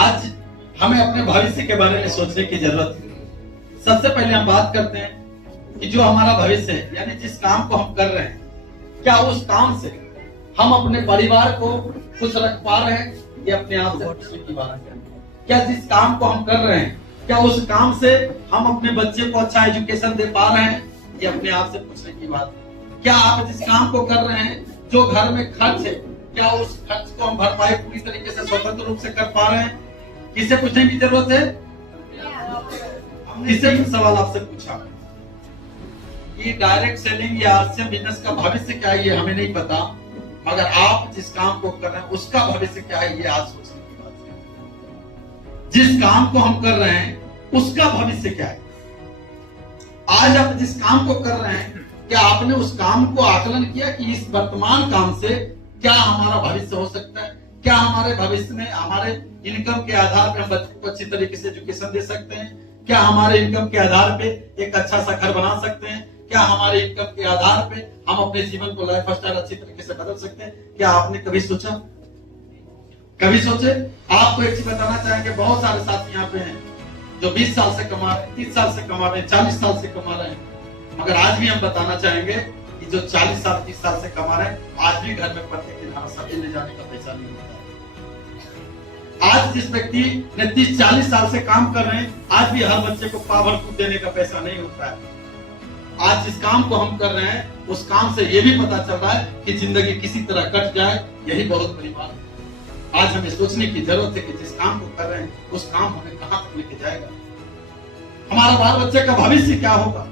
आज हमें अपने भविष्य के बारे में सोचने की जरूरत है। सबसे पहले हम बात करते हैं कि जो हमारा भविष्य है, यानी जिस काम को हम कर रहे हैं, क्या उस काम से हम अपने परिवार को खुश रख पा रहे हैं, ये अपने आप से पूछने की बात है। क्या जिस काम को हम कर रहे हैं, क्या उस काम से हम अपने बच्चे को अच्छा एजुकेशन दे पा रहे हैं, ये अपने आप से पूछने की बात है। क्या आप जिस काम को कर रहे हैं, जो घर में खर्च है, क्या उस खर्च को हम भरपाई पूरी तरीके से स्वतंत्र रूप से कर पा रहे हैं? किसे पूछने की जरूरत है? किसे भी सवाल आपसे पूछा कि डायरेक्ट सेलिंग या आरसीएम बिजनेस का भविष्य क्या है, ये हमें नहीं पता, मगर आप जिस काम को कर रहे हैं उसका भविष्य क्या है, ये आज सोचने की बात है। जिस काम को हम कर रहे हैं उसका भविष्य क्या है? आज आप जिस काम को कर रहे हैं, क्या आपने उस काम को आकलन किया कि इस वर्तमान काम से क्या हमारा भविष्य हो सकता है? क्या हमारे भविष्य में हमारे इनकम के आधार पर हम बच्चों को अच्छी तरीके से एजुकेशन दे सकते हैं? क्या हमारे इनकम के आधार पे एक अच्छा सा घर बना सकते हैं? क्या हमारे इनकम के आधार पे हम अपने जीवन को लाइफ स्टाइल अच्छी तरीके से बदल सकते हैं? क्या आपने कभी सोचा? कभी सोचे? आपको एक चीज बताना चाहेंगे, बहुत सारे साथी यहाँ पे हैं जो 20 साल से कमा रहे हैं, 30 साल से कमा रहे हैं, 40 साल से कमा रहे हैं, मगर आज भी हम बताना चाहेंगे कि जो 40 साल 30 साल से कमा रहे हैं, आज भी घर में प्रत्येक दिन सब्जी ले जाने का पैसा नहीं होता है। आज जिस व्यक्ति ने 30-40 साल से काम कर रहे हैं, आज भी हर बच्चे को पावर फूड देने का पैसा नहीं होता है। आज जिस काम को हम कर रहे हैं, उस काम से ये भी पता चल रहा है कि जिंदगी किसी तरह कट जाए, यही बहुत बड़ी बात है। आज हमें सोचने की जरूरत है कि जिस काम को कर रहे हैं, उस काम हमें कहां तक लेके जाएगा, हमारा बाल बच्चे का भविष्य क्या होगा।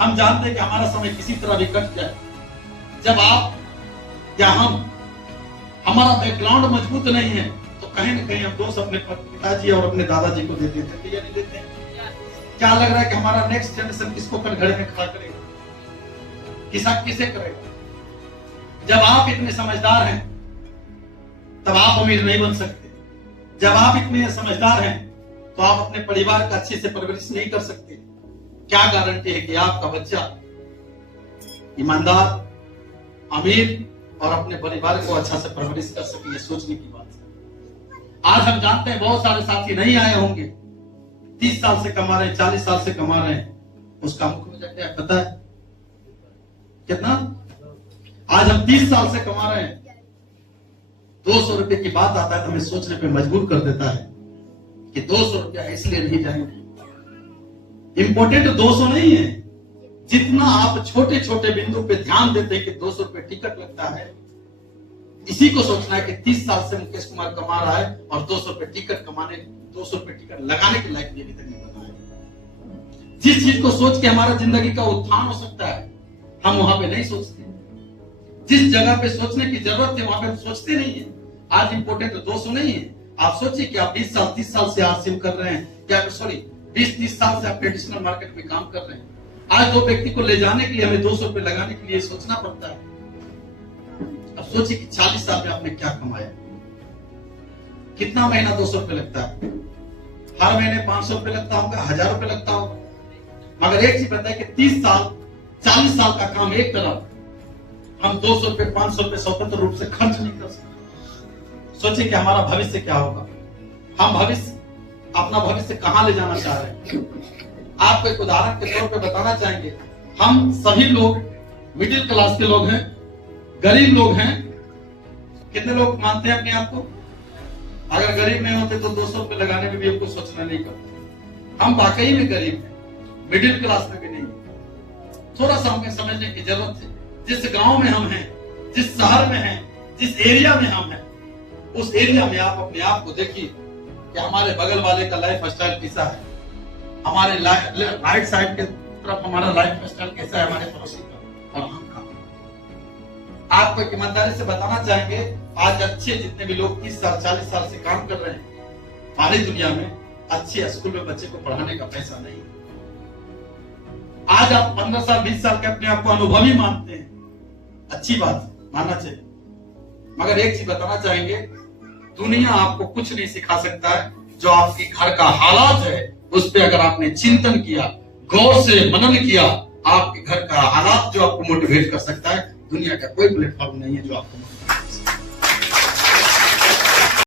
हम जानते हैं कि हमारा समय किसी तरह भी कट जाए। जब आप या हम, हमारा बैकग्राउंड मजबूत नहीं है, तो कहीं ना कहीं हम दोस्त अपने पिताजी और अपने दादाजी को दे देते हैं या नहीं देते हैं? क्या लग रहा है कि हमारा नेक्स्ट जनरेशन किसको कटघरे में खड़ा करेगा, किसे करेगा? जब आप इतने समझदार हैं, तब आप अमीर नहीं बन सकते। जब आप इतने समझदार हैं, तो आप अपने परिवार का अच्छे से परवरिश नहीं कर सकते। क्या गारंटी है कि आपका बच्चा ईमानदार, अमीर और अपने परिवार को अच्छा से परवरिश कर सके? ये सोचने की बात है। आज हम जानते हैं बहुत सारे साथी नहीं आए होंगे, 30 साल से कमा रहे हैं, 40 साल से कमा रहे हैं, उसका मुख्य वजह क्या है पता है? कितना? आज हम 30 साल से कमा रहे हैं, 200 रुपए की बात आता है तो हमें सोचने पे मजबूर कर देता है कि 200 रुपया इसलिए नहीं जाएंगे। इंपॉर्टेंट 200 नहीं है, जितना आप छोटे छोटे बिंदु पे ध्यान देते हैं कि 200 रुपए टिकट लगता है, इसी को सोचना है कि 30 साल से मुकेश कुमार कमा रहा है और 200 रुपए टिकट कमाने, 200 रुपए टिकट लगाने के लायक भी अभी तक नहीं बना है। जिस चीज को सोच के हमारा जिंदगी का उत्थान हो सकता है, हम वहां पे नहीं सोचते। जिस जगह पे सोचने की जरूरत है, वहां पे हम सोचते नहीं है। आज इंपोर्टेंट 200 नहीं है। आप सोचिए कि आप 20 साल 30 साल से आरसीएम कर रहे हैं, क्या 20-30 साल से आप ट्रेडिशनल मार्केट में काम कर रहे हैं। आज दो व्यक्ति को ले जाने के लिए हमें 200 रुपए लगाने के लिए सोचना पड़ता है। अब सोचिए कि 40 साल में आपने क्या कमाया, कितना महीना 200 रुपए लगता है, हर महीने 500 रुपए लगता होगा, 1000 रुपए लगता होगा, मगर एक चीज पता है कि 30 साल 40 साल का काम एक तरफ, हम 200 रुपए 500 रुपए स्वतंत्र रूप से खर्च नहीं कर सकते। सोचिए कि हमारा भविष्य क्या होगा, हम अपना भविष्य कहां ले जाना चाह रहे हैं। आपको एक उदाहरण के तौर पे बताना चाहेंगे, हम सभी लोग मिडिल क्लास के लोग हैं, गरीब लोग हैं। कितने लोग मानते हैं अपने आप को? अगर गरीब नहीं होते तो 200 रुपए लगाने में भी हमको सोचना नहीं करते। हम वाकई में गरीब हैं, मिडिल क्लास में भी नहीं। थोड़ा सा हमें समझने की जरूरत है। जिस गांव में हम हैं, जिस शहर में हैं, जिस एरिया में हम हैं, उस एरिया में आप अपने आप को देखिए कि हमारे बगल वाले का लाइफ स्टाइल कैसा है, हमारे राइट साइड के तरफ हमारा लाइफ स्टाइल कैसा है, हमारे पड़ोसी का, और हम कहां। आपको एक ईमानदारी से बताना चाहेंगे, आज अच्छे जितने भी लोग 30 साल 40 साल से काम कर रहे हैं, हमारी दुनिया में अच्छे स्कूल में बच्चे को पढ़ाने का पैसा नहीं। आज आप 15 साल 20 साल के अपने आप को अनुभवी मानते हैं, अच्छी बात, मानना चाहिए, मगर एक चीज बताना चाहेंगे, दुनिया आपको कुछ नहीं सिखा सकता है। जो आपके घर का हालात है, उस पे अगर आपने चिंतन किया, गौर से मनन किया, आपके घर का हालात जो आपको मोटिवेट कर सकता है, दुनिया का कोई प्लेटफॉर्म नहीं है जो आपको मोटिवेट कर सकता है।